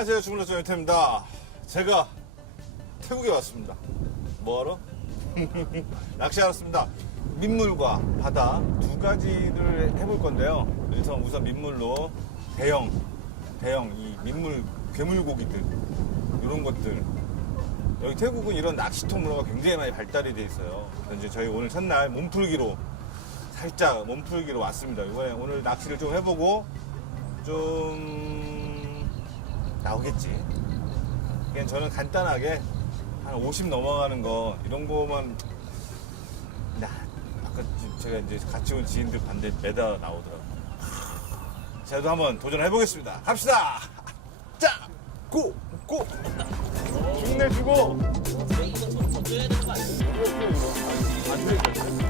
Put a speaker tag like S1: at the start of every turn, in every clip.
S1: 안녕하세요. 주문로서 연태입니다. 제가 태국에 왔습니다. 뭐하러? 낚시하러 왔습니다. 민물과 바다 두 가지를 해볼 건데요. 우선 우선 민물로 대형, 대형 이 민물 괴물고기들 이런 것들 여기 태국은 이런 낚시터 문화가 굉장히 많이 발달이 돼 있어요. 이제 저희 오늘 첫날 몸풀기로 살짝 몸풀기로 왔습니다. 이번에 오늘 낚시를 좀 해보고 좀 나오겠지. 그냥 저는 간단하게 한 50 넘어가는 거 이런 거만 나 아까 지- 제가 이제 같이 온 지인들 반대 매다 나오더라고. 저도 한번 도전해 보겠습니다. 갑시다. 자, 고, 고. 죽내 주고.
S2: 정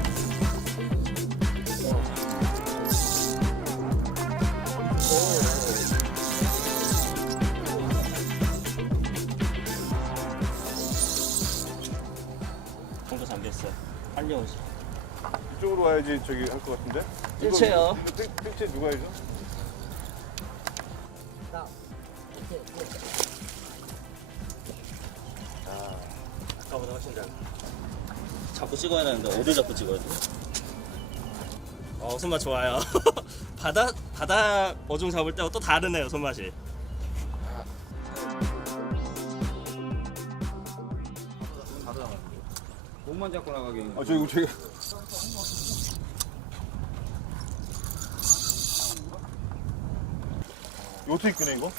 S1: 와야지 저기 할 것 같은데.
S2: 뜰-
S1: 뜰채 누가 해줘?
S2: 아까보다 훨씬 잘. 잡고 찍어야 되는데 어디 잡고 찍어야 돼? 어 손맛 좋아요. 바다 바다 어종 잡을 때하고 또 다르네요 손맛이.
S3: 몸만 잡고 나가게.
S1: 아, 저기. 이거 어떻게 끄네 이거?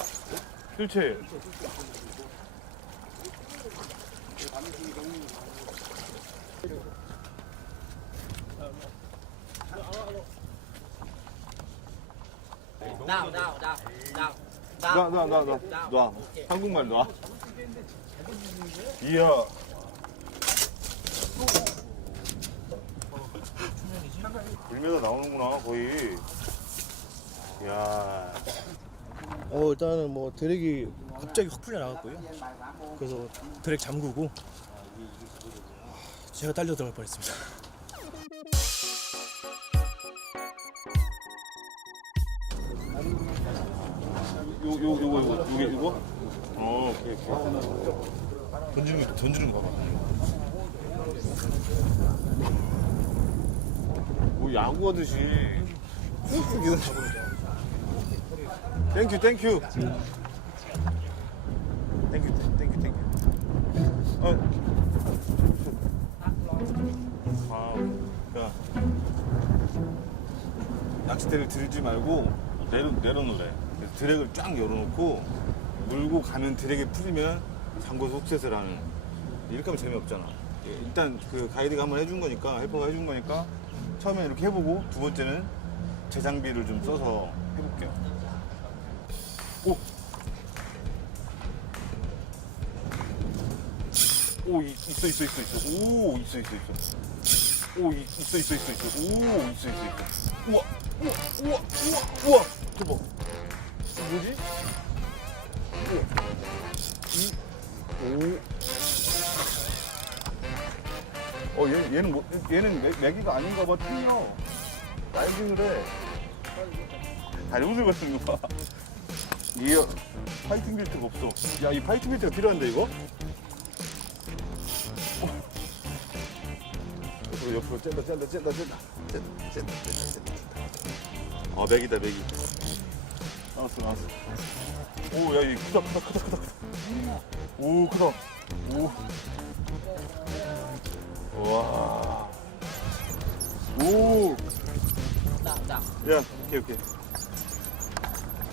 S1: 놔, 놔, 놔, 놔, 놔. 한국말 놔. 이야. 불매다 나오는구나, 거의. 이야.
S4: 어 일단은 뭐 드랙이 갑자기 확 풀려 나갔고요. 그래서 드랙 잠그고 제가 딸려 들어갈 뻔했습니다.
S1: 요, 요, 요거, 요거, 요게, 이거? 어, 오케이, 오케이. 던지는 거, 던지는 거 봐봐. 야구 하듯이. 훅훅 이거 땡큐, 땡큐. 땡큐, 땡큐, 땡큐. 어. 아, 야. 낚싯대를 들지 말고 내려, 내려놓으래. 그래서 드랙을 쫙 열어놓고 물고 가면 드랙에 풀리면 잠궈서 훅셋을 하는. 이렇게 하면 재미없잖아. 예, 일단 그 가이드가 한번 해준 거니까, 헬퍼가 해준 거니까 처음에 이렇게 해보고 두 번째는 제 장비를 좀 써서 해볼게요. 오! 오, 이- 있어, 있어, 있어, 있어. 오, 있어, 있어, 있어. 오, 이- 있어, 있어, 있어, 있어. 오, 있어, 있어, 있어. 우와, 우와, 우와, 우와, 우와. 이거 뭐지? 우와. 이, 오. 어, 얘, 얘는, 뭐, 얘는 매, 매기가 아닌가 봐, 틀려. 알긴 그래. 다리 웃으고 있는 거 봐. 이 파이팅 빌트가 없어. 야, 이 파이팅 빌트가 필요한데, 이거? 어. 옆으로, 옆으로, 쨘다, 쨘다, 쨘다, 쨘다. 쨘다, 쨘다, 쨘다, 쨘다. 아, 맥이다, 맥이. 나왔어, 나왔어. 오, 야, 이 크다, 크다, 크다, 크다. 오, 크다. 오. 와 오. 야, 오케이, 오케이.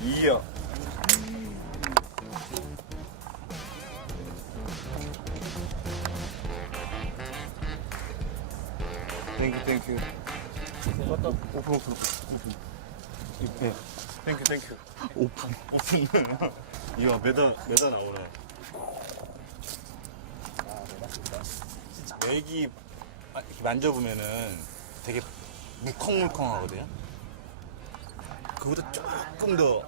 S1: 이야. 땡큐, 땡큐. 오픈, 오픈, 오픈. 이렇게. 땡큐, 땡큐. 오픈. 오픈. 이야, 메다, 메다 나오네. 맥이 아, 만져보면은 되게 물컹물컹하거든요. 그보다 조금 더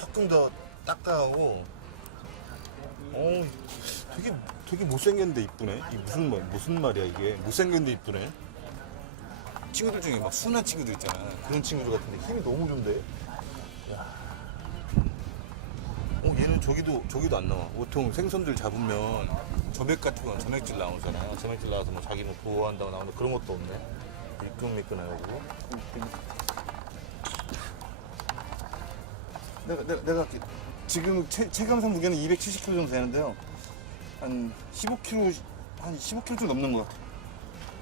S1: 조금 더 딱딱하고 어 되게 되게 못생겼는데 이쁘네. 이 무슨 말 무슨 말이야 이게 못생겼는데 이쁘네. 친구들 중에 막 순한 친구들 있잖아. 그런 친구들 같은데 힘이 너무 좋은데. 야. 어
S5: 얘는 저기도 저기도 안 나와. 보통 생선들 잡으면 점액 같은 건 점액질 나오잖아요. 점액질 나와서 뭐 자기는 보호한다고 나오는데 그런 것도 없네. 미끈미끈해가지고.
S1: 내가 내가 내가. 지금 체, 체감상 무게는 270kg 정도 되는데요. 한 15kg 한 15kg 좀 넘는 것 같아.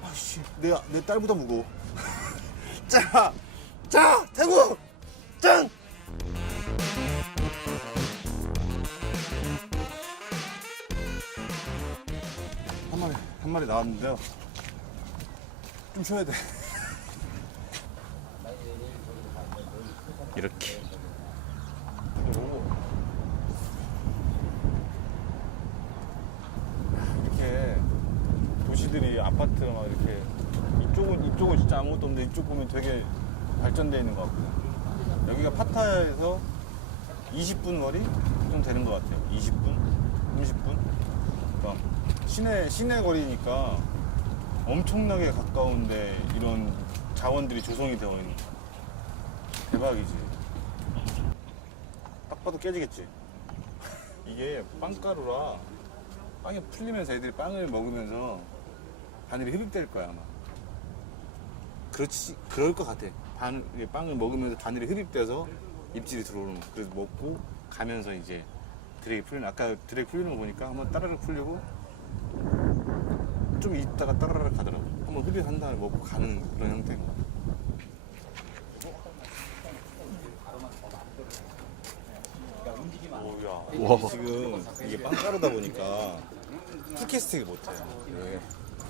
S1: 아씨, 내내 딸보다 무거워. 자, 자, 태국 짱. 한 마리 나왔는데요. 좀 쉬어야 돼.
S5: 이렇게.
S1: 이렇게 도시들이 아파트가 막 이렇게 이쪽은 이쪽은 진짜 아무것도 없는데 이쪽 보면 되게 발전돼 있는 것 같고요. 여기가 파타야에서 20분 거리 좀 되는 것 같아요. 20분, 30분. 시내 시내 거리니까 엄청나게 가까운데 이런 자원들이 조성이 되어 있는 거야. 대박이지. 딱 봐도 깨지겠지. 이게 빵가루라 빵이 풀리면서 애들이 빵을 먹으면서 바늘이 흡입될 거야 아마. 그렇지 그럴 것 같아. 반 빵을 먹으면서 바늘이 흡입돼서 입질이 들어오는 거. 그래서 먹고 가면서 이제 드랙이 풀리는 아까 드랙 풀리는 거 보니까 한번 따라락 풀리고 좀 있다가 따라락 가더라고. 한번 흡입한 다음에 먹고 가는 그런 형태인 거 같아. 이게 지금 이게 빵가루다 보니까 풀캐스팅을 못해요. 이게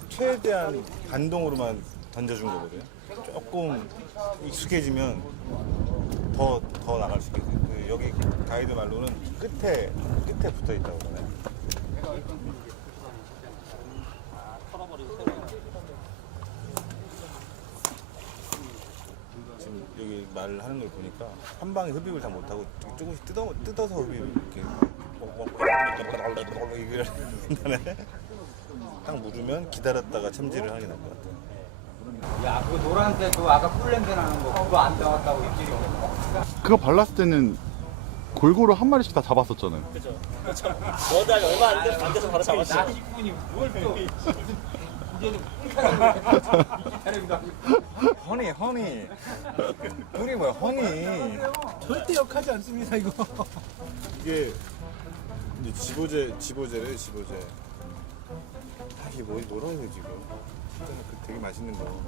S1: 최대한 반동으로만 던져준 거거든요. 조금 익숙해지면 더, 더 나갈 수 있거든요. 그 여기 가이드 말로는 끝에, 끝에 붙어 있다고 그러네. 지금 여기 말을 하는 걸 보니까 한 방에 흡입을 다 못하고 조금씩 뜯어, 뜯어서 흡입 이렇게. 딱 물으면 기다렸다가 첨지를 하는 게 나을 것 같아요.
S3: 야, 그 노란색 그 아까 꿀 냄새 나는 거 그거 안 나왔다고 입질이
S6: 그거 발랐을 때는 골고루 한 마리씩 다 잡았었잖아요.
S2: 그죠. 그렇죠. 너도 얼마 안, 돼서 바로 잡았죠.
S3: 낚시꾼이 뭘 또 이제는 꿀타령이다.
S1: 허니, 허니. 꿀이 뭐야, 허니.
S7: 절대 역하지 않습니다 이거.
S1: 이게 이제 지보제, 지보제래, 지보제. 아, 이게 뭐, 뭐라고 지금. 진짜 그 되게 맛있는 거.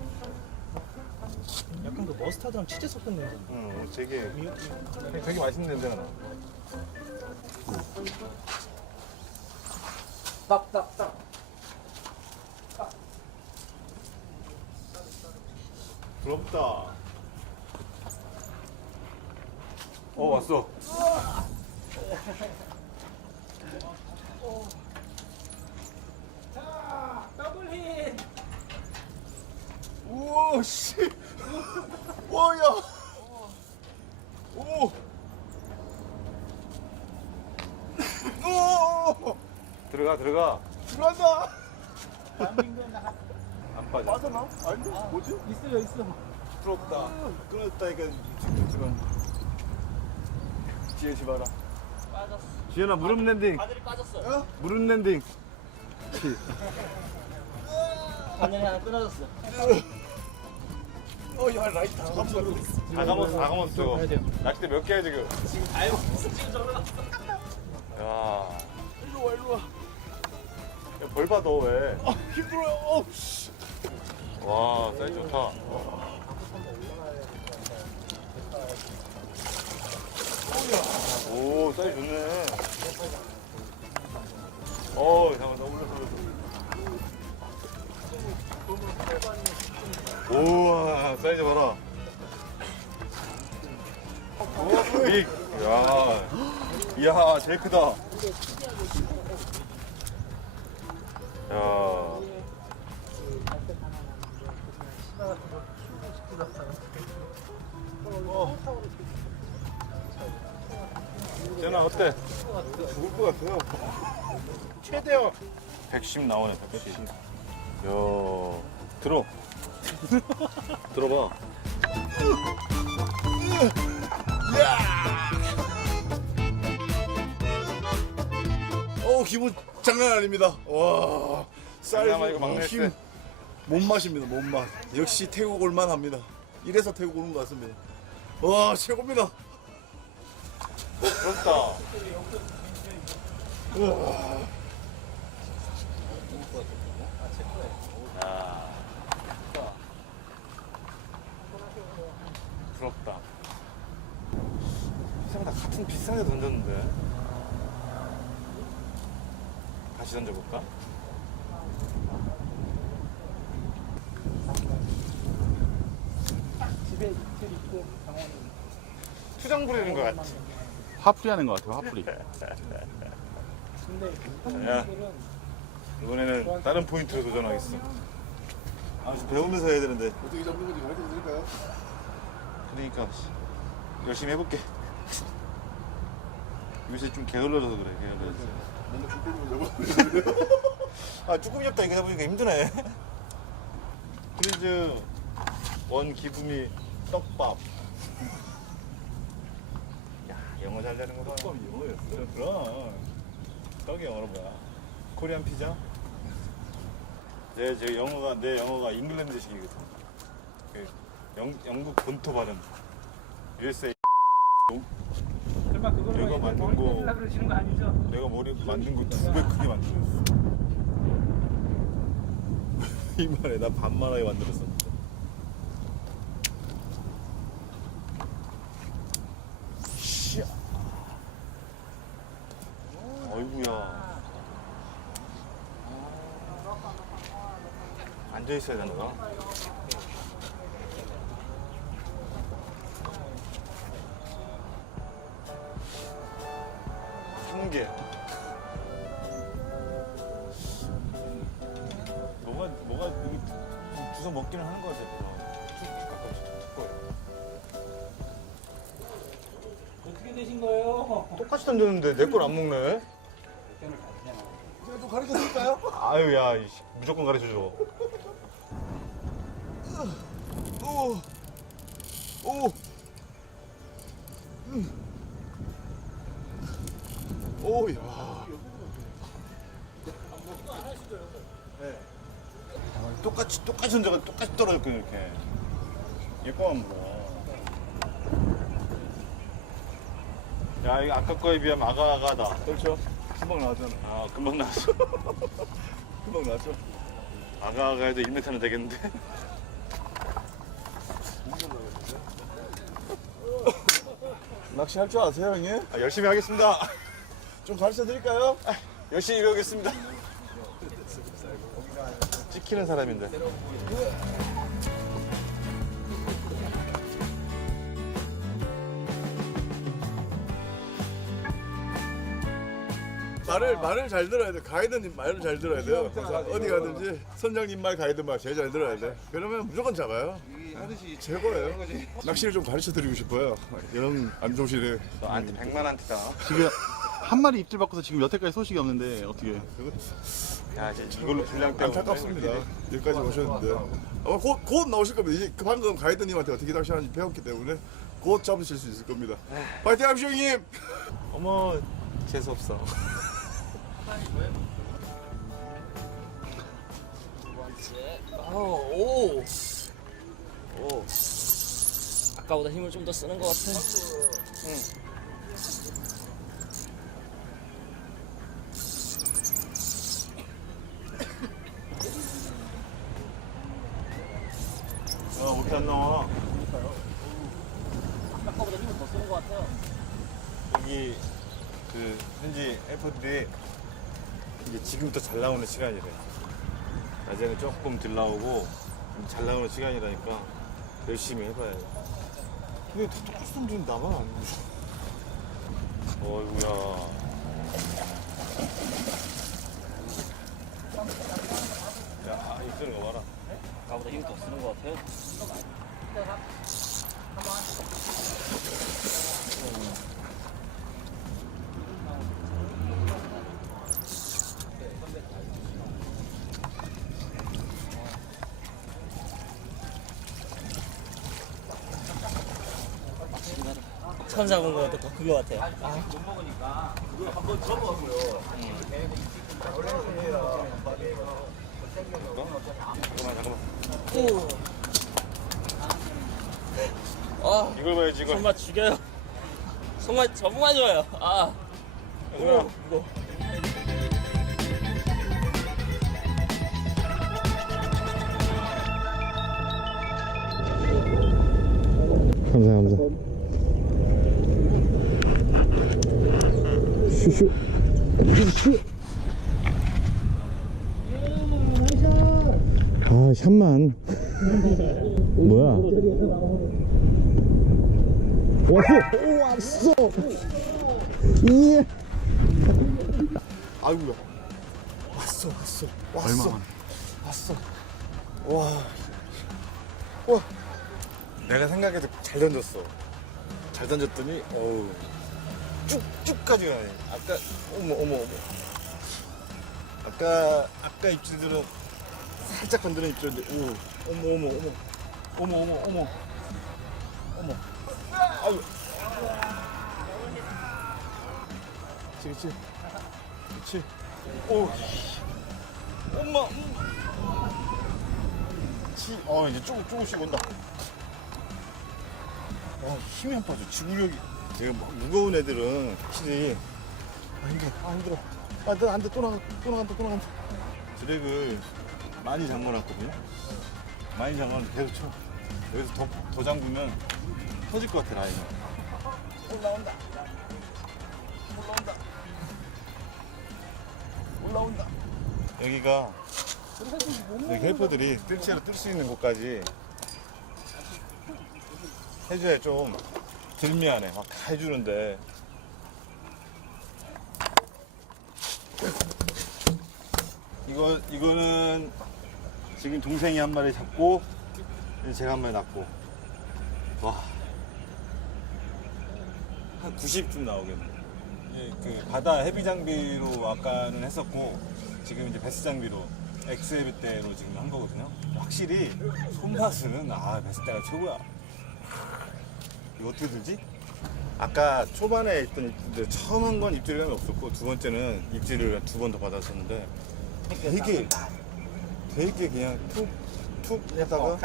S7: 약간 그 머스타드랑 치즈 섞은 냄새.
S1: 응, 되게, 되게 맛있는 냄새가 나.
S3: 딱딱딱.
S1: 부럽다. 어, 왔어. 우와, 씨. 와, 야. 오. 오. 들어가, 들어가. 들어간다. 안 빠져. 빠져나? 아니, 뭐지?
S7: 있어요 있어.
S1: 부럽다. 끊었다니까 지금. 지혜 씨 봐라.
S2: 빠졌어.
S1: 지현아 무릎 랜딩.
S2: 바늘이 빠졌어.
S1: 무릎 랜딩.
S2: 바늘이 하나 끊어졌어.
S1: 어야 라이트 다 감았어. 다 감았어. 다 감았어. 저거. 낚싯대 몇 개야 지금?
S2: 지금 다 해먹었어. 지금 저러다.
S1: 야. 일로 와 일로 와. 야, 벌 받아 왜? 아 힘들어요. 어. 와 사이즈 좋다. 오 사이즈 좋네. 어 잠깐만 나 올려서 올려서. 우와 사이즈 봐라. 오, 빅. 야, 이야 제일 크다. 야. 어. 재현아 어때? 죽을 것 같아요. 최대요. 110 나오네 110. 야 들어. 들어봐.
S4: 어 기분 장난 아닙니다. 와 사이즈
S1: 장난 아니고 막내
S4: 힘, 몸맛입니다. 몸맛. 역시 태국 올만합니다. 이래서 태국 오는 것 같습니다. 와 최고입니다.
S1: 부럽다. 부럽다. 생각 다 같은 비싼 데 던졌는데. 다시 던져볼까? 투정 부리는 것 같지?
S6: 화풀이 하는 것 같아요, 화풀이.
S1: 야, 이번에는 다른 포인트로 도전하겠어.
S8: 아, 좀 배우면서 해야 되는데.
S4: 어떻게 잡는 건지 가르쳐 드릴까요?
S1: 그러니까 열심히 해볼게. 요새 좀 게을러져서 그래, 게을러져서.
S8: 아, 쭈꾸미 잡다 이거 잡으니까 힘드네.
S1: 프리즈 원 기분이 떡밥. 야, 영어 잘 되는 거 봐. 떡밥이 영어였어? 그럼. 떡이 영어로 뭐야? 코리안 피자? 내, 제 영어가, 내 영어가 잉글랜드식이거든. 그 영, 영국 본토 발음. USA.
S3: 설마 그걸로
S1: 내가 만든 거-
S3: 그러시는 거 아니죠?
S1: 내가 머리 만든 거 두 배 크게 만들었어.
S8: 이만해. 나 반만하게 만들었었는데.
S1: 어이구야. 앉아 있어야 되나 봐. 한 개. 뭐가 뭐가 여기 주워 먹기는 하는 거 같아. 툭 가끔씩 툭툭 거려.
S3: 어떻게 되신 거예요?
S1: 똑같이 던졌는데 내 걸 안 먹네.
S4: 제가 좀 가르쳐 드릴까요?
S1: 아유 야 이씨, 무조건 가르쳐 줘.
S4: 오, 오, 오, 야.
S1: 똑같이 똑같이 던져가 똑같이 떨어졌거든 이렇게. 예뻐만 물어. 야 이거 아까 거에 비하면 아가아가다.
S4: 그렇죠. 금방 나왔잖아.
S1: 아 금방 나왔어.
S4: 금방 나왔죠.
S1: 아가아가해도 1m는 되겠는데.
S4: 낚시 할 줄 아세요, 형님?
S1: 아, 열심히 하겠습니다.
S4: 좀 가르쳐 드릴까요?
S1: 열심히 배우겠습니다. 찍히는 사람인데.
S4: 말을 말을 잘 들어야 돼. 가이드님 말을 잘 들어야 돼요. 어디 가든지 선장님 말, 가이드 말 제일 잘 들어야 돼. 그러면 무조건 잡아요. 최고예요. 낚시를 좀 가르쳐 드리고 싶어요. 이런 안 좋으시네.
S1: 너한테 100만 한테다.
S6: 지금 한 마리 입질 바꿔서 지금 여태까지 소식이 없는데 어떻게?
S1: 야 이제 이걸로 분량 때문에.
S4: 안타깝습니다. 여기까지 오셨는데. 아마 곧, 곧 나오실 겁니다. 이제 그 방금 가이드님한테 어떻게 낚시하는지 배웠기 때문에 곧 잡으실 수 있을 겁니다. 파이팅 합시오, 형님!
S8: 어머, 재수없어.
S2: 오. 아까보다 힘을 좀 더 쓰는 것 같아.
S1: 아 어떻게 안 나와?
S2: 아까보다 힘을 더 쓰는 것 같아요.
S1: 여기 그 현지 애플들이 이게 지금부터 잘 나오는 시간이래. 낮에는 조금 덜 나오고 좀잘 나오는 시간이라니까 열심히 해봐야 돼. 근데 다 똑같이 던지는 나만 안 돼. 어이구야. 야, 입술인 거 봐라.
S2: 아까보다 힘을 더 쓰는 것 같아요. 처 음 잡은 더큰것 같아요.
S3: 못 먹으니까 그거 한번 접어고요.
S2: 아,
S3: 이걸 봐야지 이걸.
S2: 손맛 죽여요. 손맛 정말 좋아요. 아, 오, 이거.
S6: 감사 감사 슈슈 슈슈 아 샷만 뭐야 왔어 오 왔어 예
S1: 아이고야. 왔어, 왔어, 왔어. 왔어. 와. 와. 내가 생각해도 잘 던졌어. 잘 던졌더니, 어우. 쭉쭉 가져가네. 아까, 어머, 어머, 어머. 아까, 아까 입질들은 살짝 건드는 입질인데, 오. 어머, 어머, 어머. 어머, 어머, 어머. 어머. 아유. 그렇지, 그렇지. 그렇지. 오. 엄마. 음. 치. 어 이제 조금 조금씩 온다. 와 힘이 안 빠져. 지구력이. 내가 막 무거운 애들은 확실히 아 힘들어. 아 힘들어. 안돼 안 돼 또 나가 또 나간다 또 나간다. 드랙을 많이 잠궈놨거든요. 많이 잠궈놨는데 계속 쳐. 여기서 더, 더 잠그면 터질 것 같아 라인이. 올라온다. 올라온다. 올라온다. 여기가 여기 헬퍼들이 뜰채로 뜰 수 있는 곳까지 해줘야 좀 들미안해. 막 다 해주는데. 이거 이거는 지금 동생이 한 마리 잡고 이제 제가 한 마리 놨고 와. 한 90쯤 나오겠네. 예, 그 바다 헤비 장비로 아까는 했었고 지금 이제 베스 장비로 엑스헤비 때로 지금 한 거거든요. 확실히 손맛은 아 베스 때가 최고야. 이거 어떻게 들지? 아까 초반에 있던 입질들 처음 한 건 입질감이 없었고 두 번째는 입질을 두 번 더 받았었는데 되게 되게 그냥 툭툭 했다가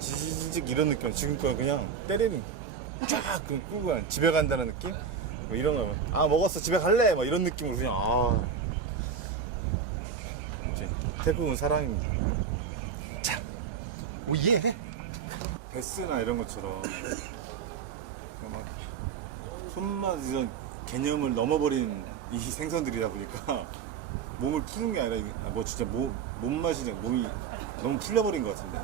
S1: 지지직 이런 느낌 지금 거 그냥 때리는 쫙그 끌고 가는 집에 간다는 느낌? 뭐 이런 거, 아 먹었어 집에 갈래? 막 이런 느낌으로 그냥 아 이제 태국은 사랑입니다. 자, 오예. 베스나 이런 것처럼 막 손맛 이런 개념을 넘어버린 이 생선들이다 보니까 몸을 푸는 게 아니라 아, 뭐 진짜 몸 몸맛이 그냥 몸이 너무 풀려버린 것 같은데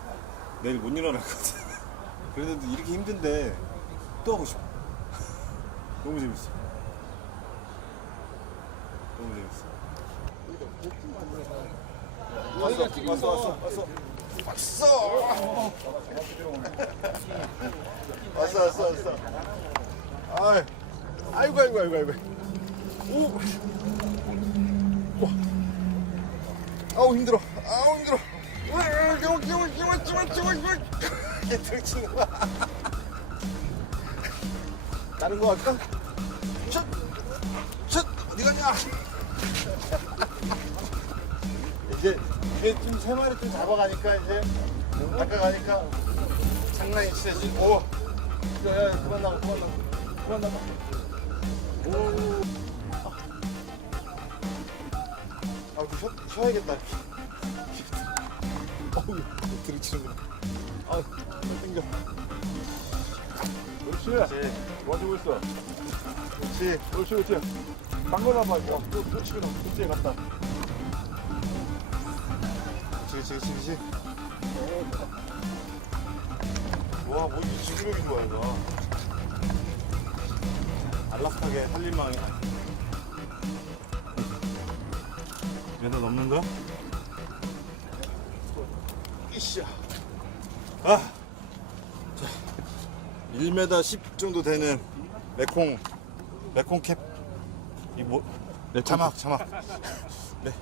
S1: 내일 못 일어날 것 같아. 그래도 이렇게 힘든데 또 하고 싶어. 너무 재밌어. 너무 재밌어. 왔어, 왔어, 왔어, 왔어. 왔어. 왔어, 왔어, 왔어. 아이, 아이고, 아이고, 아이고, 아이고. 오. 와. 아우 힘들어. 아우 힘들어. 으아, 기워, 기워, 기워, 기워, 기워, 기워. 얘 들치는 거야. 다른 거 할까? 첫, 첫, 어디 가냐? 이제 이게 좀세 마리 좀 잡아가니까 이제 아까 가니까 장난이 치지. 오, 야, 야, 그만 나가, 그만 나가, 그만 나가. 오, 아, 좀 쉬어, 쉬어야겠다. 어우, 들이치는구나. 아, 땡겨.
S4: 그렇지. 도와주고 있어.
S1: 그렇지.
S4: 그렇지, 그렇지. 당근아봐, 이거. 또, 또 치고 나. 그때 갔다.
S1: 그렇지, 그렇지, 그렇지. 와, 뭐 이 지구력이 좋아, 이거. 안락하게 살림망이. 얘도 넘는 거? 이씨야. 아! 자, 1m 10 정도 되는 메콩, 메콩 캡. 이 뭐, 자막, 자막. 네,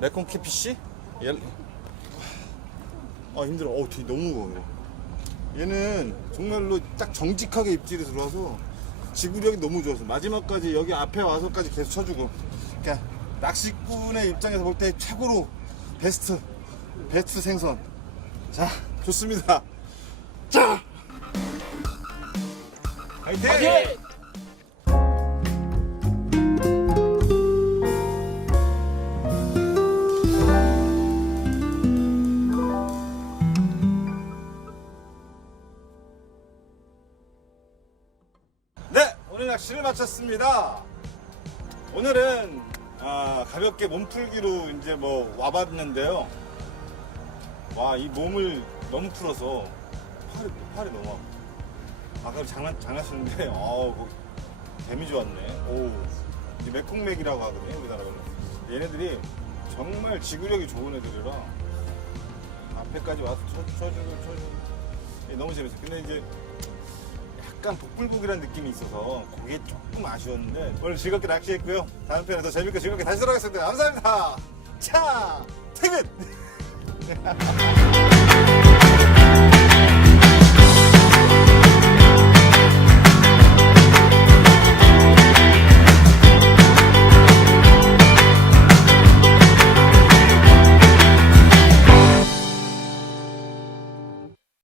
S1: 메콩 캡피쉬? 얘, 아 힘들어. 어, 뒤 너무 무거워. 이거. 얘는 정말로 딱 정직하게 입질이 들어와서 지구력이 너무 좋았어. 마지막까지 여기 앞에 와서까지 계속 쳐주고. 그러니까 낚시꾼의 입장에서 볼 때 최고로 베스트 베스트 생선. 자, 좋습니다. 자, 화이팅! 낚시를 마쳤습니다. 오늘은 아, 가볍게 몸풀기로 이제 뭐 와봤는데요. 와, 이 몸을 너무 풀어서 팔이, 팔이 너무 아파. 아까 장난, 장난쳤는데, 어우, 뭐, 개미 좋았네. 오, 이제 맥콩맥이라고 하거든요, 우리나라 걸로. 얘네들이 정말 지구력이 좋은 애들이라 앞에까지 와서 쳐, 쳐주고 쳐주고. 예, 너무 재밌어요. 근데 이제 약간 복불복이라는 느낌이 있어서 그게 조금 아쉬웠는데 오늘 즐겁게 낚시했고요. 다음 편에 더 재밌고 즐겁게 다시 돌아가겠습니다. 감사합니다. 차 퇴근.